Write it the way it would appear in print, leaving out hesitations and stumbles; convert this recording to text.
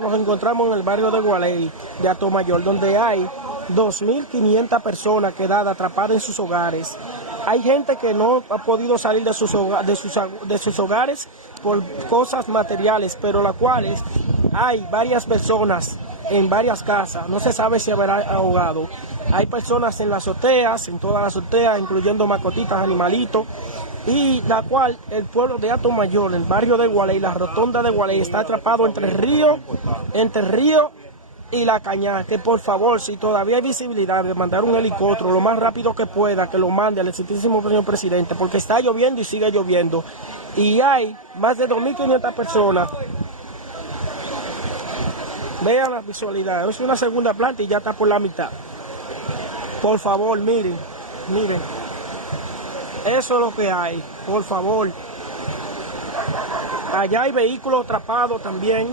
Nos encontramos en el barrio de Gualey, de Atomayor, donde hay 2.500 personas quedadas atrapadas en sus hogares. Hay gente que no ha podido salir de sus hogares por cosas materiales, pero las cuales hay varias personas en varias casas. No se sabe si habrá ahogado. Hay personas en las azoteas, en todas las azoteas, incluyendo mascotitas, animalitos, y la cual el pueblo de Atomayor, el barrio de Gualey, la rotonda de Gualey, está atrapado entre el río y la Cañada. Que por favor, si todavía hay visibilidad de mandar un helicóptero lo más rápido que pueda, que lo mande al excelentísimo señor presidente, porque está lloviendo y sigue lloviendo. Y hay más de 2.500 personas. Vean la visualidad, es una segunda planta y ya está por la mitad. Por favor, miren. Eso es lo que hay, por favor. Allá hay vehículos atrapados también.